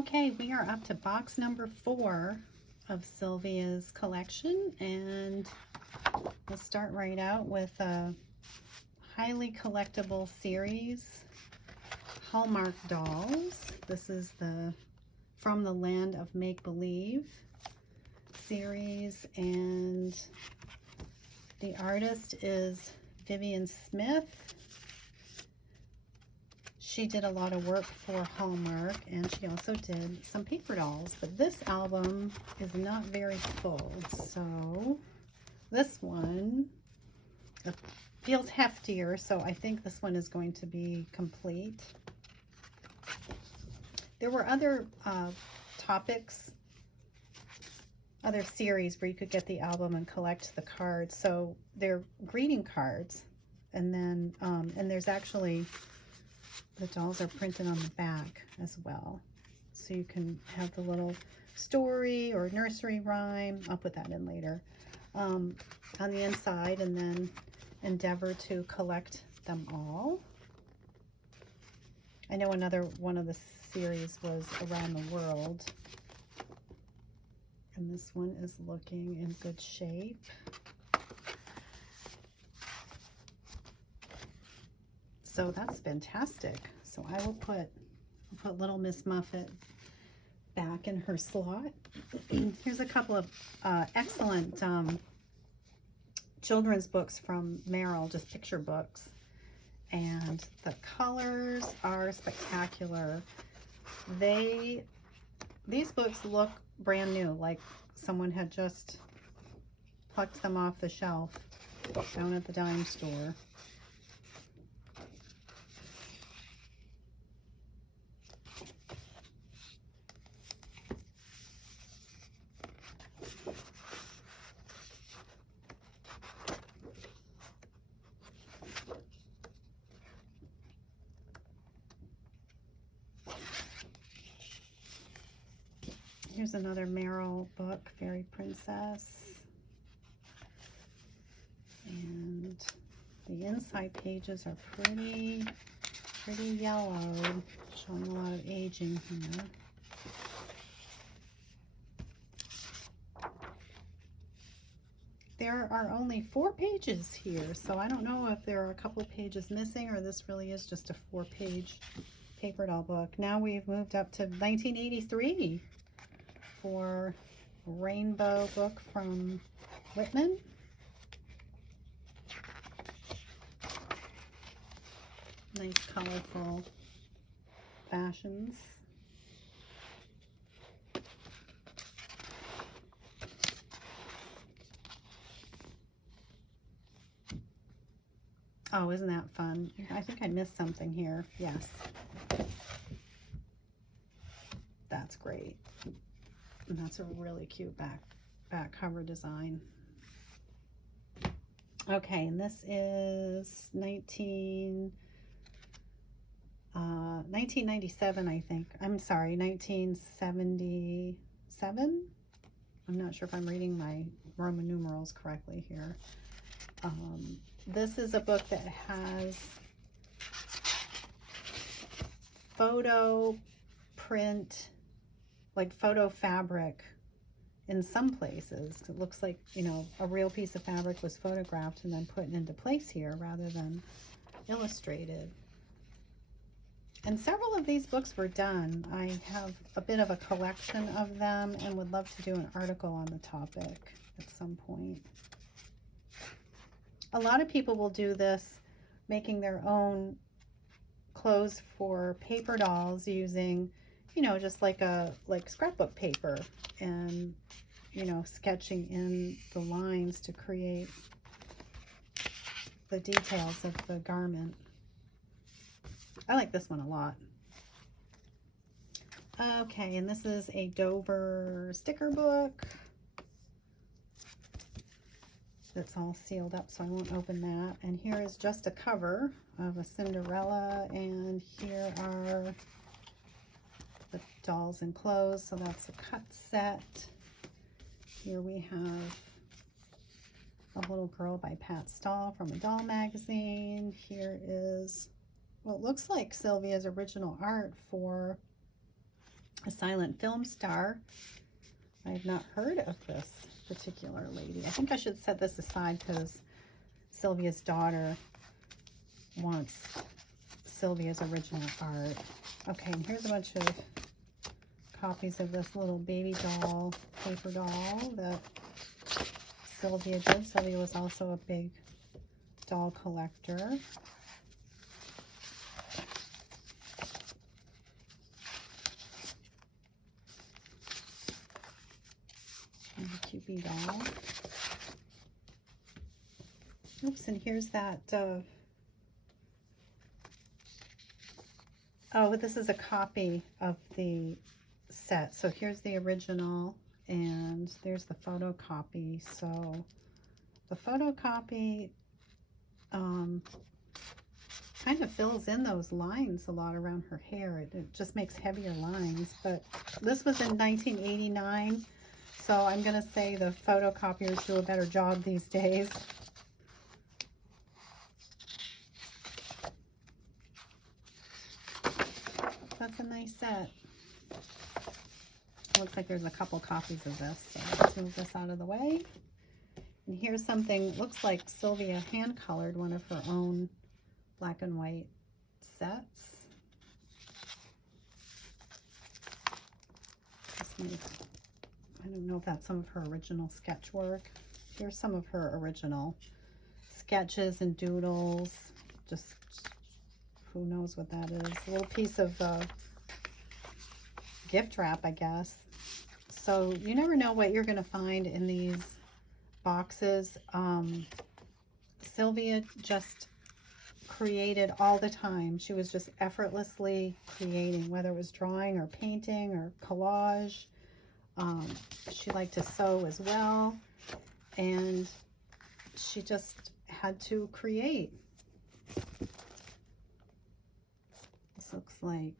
Okay, we are up to box number 4 of Sylvia's collection, and we'll start right out with a highly collectible series, Hallmark dolls. This is the From the Land of Make-Believe series, and the artist is Vivian Smith. She did a lot of work for Hallmark, and she also did some paper dolls, but this album is not very full, so this one feels heftier, so I think this one is going to be complete. There were other topics, other series where you could get the album and collect the cards, so they're greeting cards, and then and there's actually, the dolls are printed on the back as well, so you can have the little story or nursery rhyme. I'll put that in later on the inside, and then endeavor to collect them all. I know another one of the series was Around the World, and this one is looking in good shape. So that's fantastic. So I will put little Miss Muffet back in her slot. Here's a couple of excellent children's books from Merrill, just picture books. And the colors are spectacular. These books look brand new, like someone had just plucked them off the shelf down at the dime store. Here's another Merrill book, Fairy Princess. And the inside pages are pretty yellow, showing a lot of aging here. There are only 4 pages here, so I don't know if there are a couple of pages missing or this really is just a 4-page paper doll book. Now we've moved up to 1983 for a rainbow book from Whitman. Nice colorful fashions. Oh, isn't that fun? I think I missed something here. Yes. That's great. And that's a really cute back cover design. Okay, and this is 1997, I think. I'm sorry, 1977? I'm not sure if I'm reading my Roman numerals correctly here. This is a book that has photo print, like photo fabric in some places. It looks like, you know, a real piece of fabric was photographed and then put into place here rather than illustrated. And several of these books were done. I have a bit of a collection of them and would love to do an article on the topic at some point. A lot of people will do this, making their own clothes for paper dolls using, you know, just like scrapbook paper, and, you know, sketching in the lines to create the details of the garment. I like this one a lot. Okay, and this is a Dover sticker book. That's all sealed up, so I won't open that. And here is just a cover of a Cinderella, and here are the dolls enclosed, so that's a cut set. Here we have A Little Girl by Pat Stahl from a doll magazine. Here is what looks like Sylvia's original art for a silent film star. I have not heard of this particular lady. I think I should set this aside because Sylvia's daughter wants Sylvia's original art. Okay, and here's a bunch of copies of this little baby doll, paper doll that Sylvia did. Sylvia was also a big doll collector. And a cute doll. Oops, and here's that. Oh, this is a copy of the set. So here's the original, and there's the photocopy. So the photocopy kind of fills in those lines a lot around her hair. It just makes heavier lines. But this was in 1989, so I'm going to say the photocopiers do a better job these days. That's a nice set. Looks like there's a couple copies of this, so let's move this out of the way. And here's something, looks like Sylvia hand colored one of her own black and white sets. I don't know if that's some of her original sketch work. Here's some of her original sketches and doodles. Just who knows what that is. A little piece of gift wrap, I guess. So you never know what you're going to find in these boxes. Sylvia just created all the time. She was just effortlessly creating, whether it was drawing or painting or collage. She liked to sew as well, and she just had to create. This looks like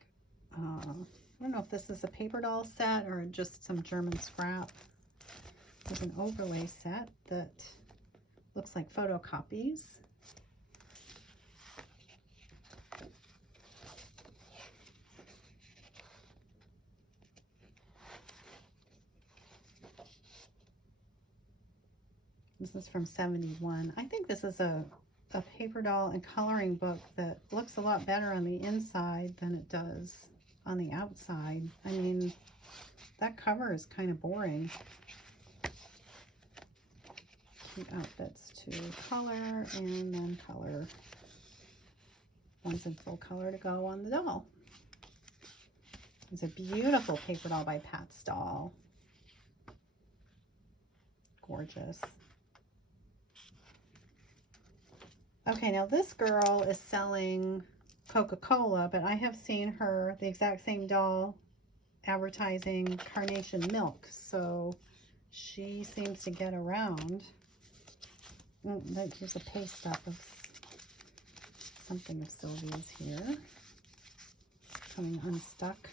I don't know if this is a paper doll set or just some German scrap. There's an overlay set that looks like photocopies. This is from 71. I think this is a paper doll and coloring book that looks a lot better on the inside than it does on the outside. I mean, that cover is kind of boring. Cute outfits to color, and then color. One's in full color to go on the doll. It's a beautiful paper doll by Pat Stahl. Gorgeous. Okay, now this girl is selling Coca-Cola, but I have seen her, the exact same doll, advertising carnation milk. So she seems to get around. Here's a paste up of something of Sylvia's here. Coming unstuck.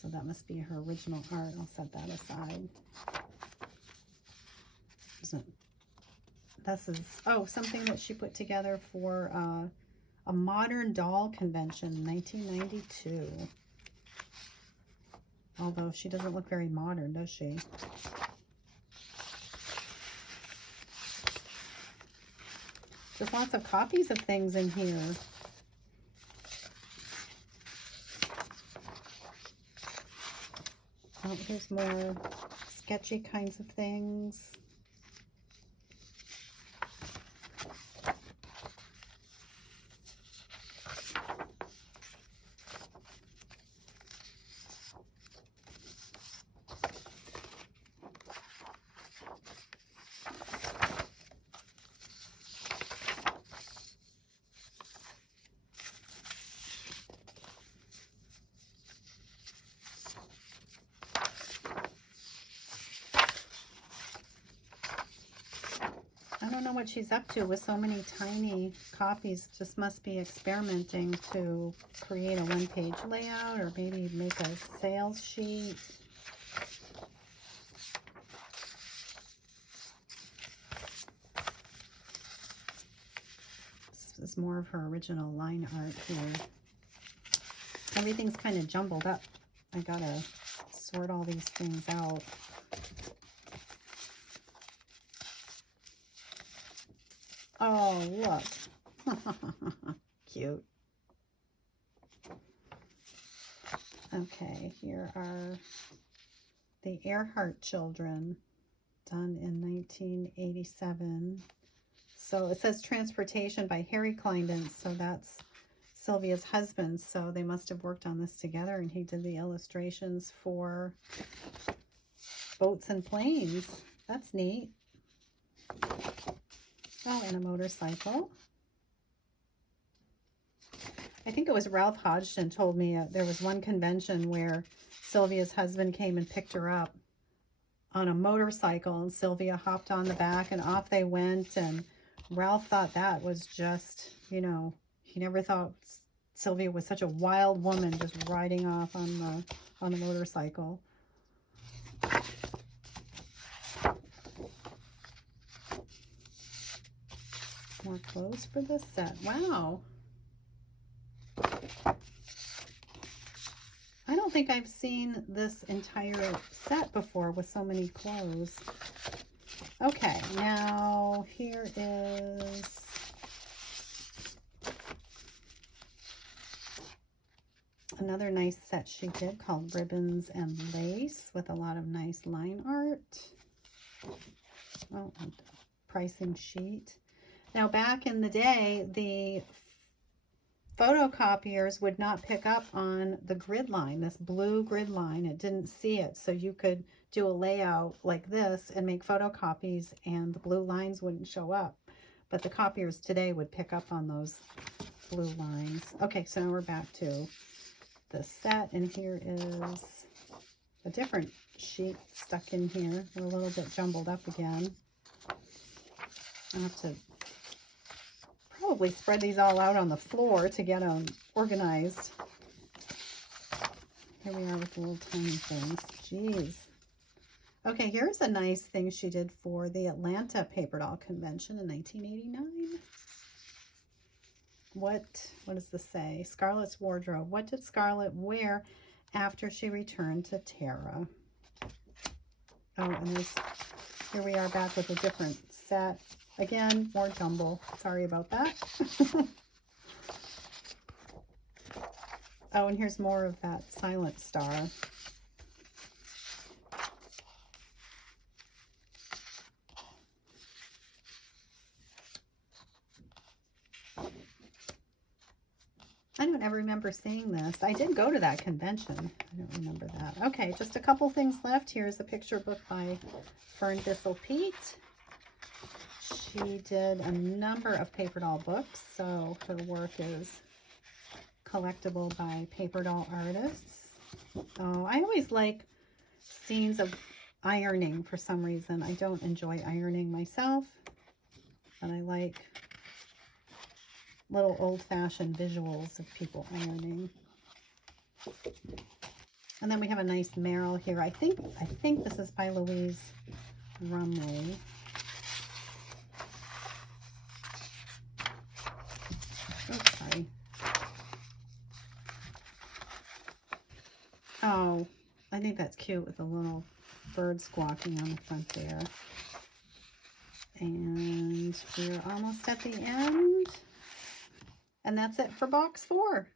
So that must be her original art. I'll set that aside. This is, oh, something that she put together for a modern doll convention in 1992. Although she doesn't look very modern, does she? There's lots of copies of things in here. Oh, here's more sketchy kinds of things. I don't know what she's up to with so many tiny copies. Just must be experimenting to create a one-page layout or maybe make a sales sheet. This is more of her original line art here. Everything's kind of jumbled up. I gotta sort all these things out. Oh, look. Cute. Okay, here are the Earhart children, done in 1987. So it says Transportation by Harry Kleindinst, so that's Sylvia's husband, so they must have worked on this together, and he did the illustrations for boats and planes. That's neat. Oh, and a motorcycle. I think it was Ralph Hodgson told me there was one convention where Sylvia's husband came and picked her up on a motorcycle, and Sylvia hopped on the back, and off they went, and Ralph thought that was just, you know, he never thought Sylvia was such a wild woman just riding off on the motorcycle. More clothes for this set. Wow. I don't think I've seen this entire set before with so many clothes. Okay, now here is another nice set she did called Ribbons and Lace with a lot of nice line art. Oh, and pricing sheet. Now back in the day, the photocopiers would not pick up on the grid line, this blue grid line. It didn't see it, so you could do a layout like this and make photocopies and the blue lines wouldn't show up. But the copiers today would pick up on those blue lines. Okay, so now we're back to the set, and here is a different sheet stuck in here. We're a little bit jumbled up again. I have to probably spread these all out on the floor to get them organized. Here we are with the little tiny things. Jeez. Okay, here's a nice thing she did for the Atlanta Paper Doll Convention in 1989. What does this say? Scarlett's wardrobe. What did Scarlett wear after she returned to Terra? Oh, and here we are back with a different set. Again, more jumble. Sorry about that. Oh, and here's more of that Silent Star. I don't ever remember seeing this. I did go to that convention. I don't remember that. Okay, just a couple things left. Here's a picture book by Fern Bissell Pete. She did a number of paper doll books, so her work is collectible by paper doll artists. Oh, I always like scenes of ironing for some reason. I don't enjoy ironing myself, but I like little old-fashioned visuals of people ironing. And then we have a nice Merrill here. I think this is by Louise Rumley. Oops, sorry. Oh, I think that's cute with a little bird squawking on the front there. And we're almost at the end. And that's it for box 4.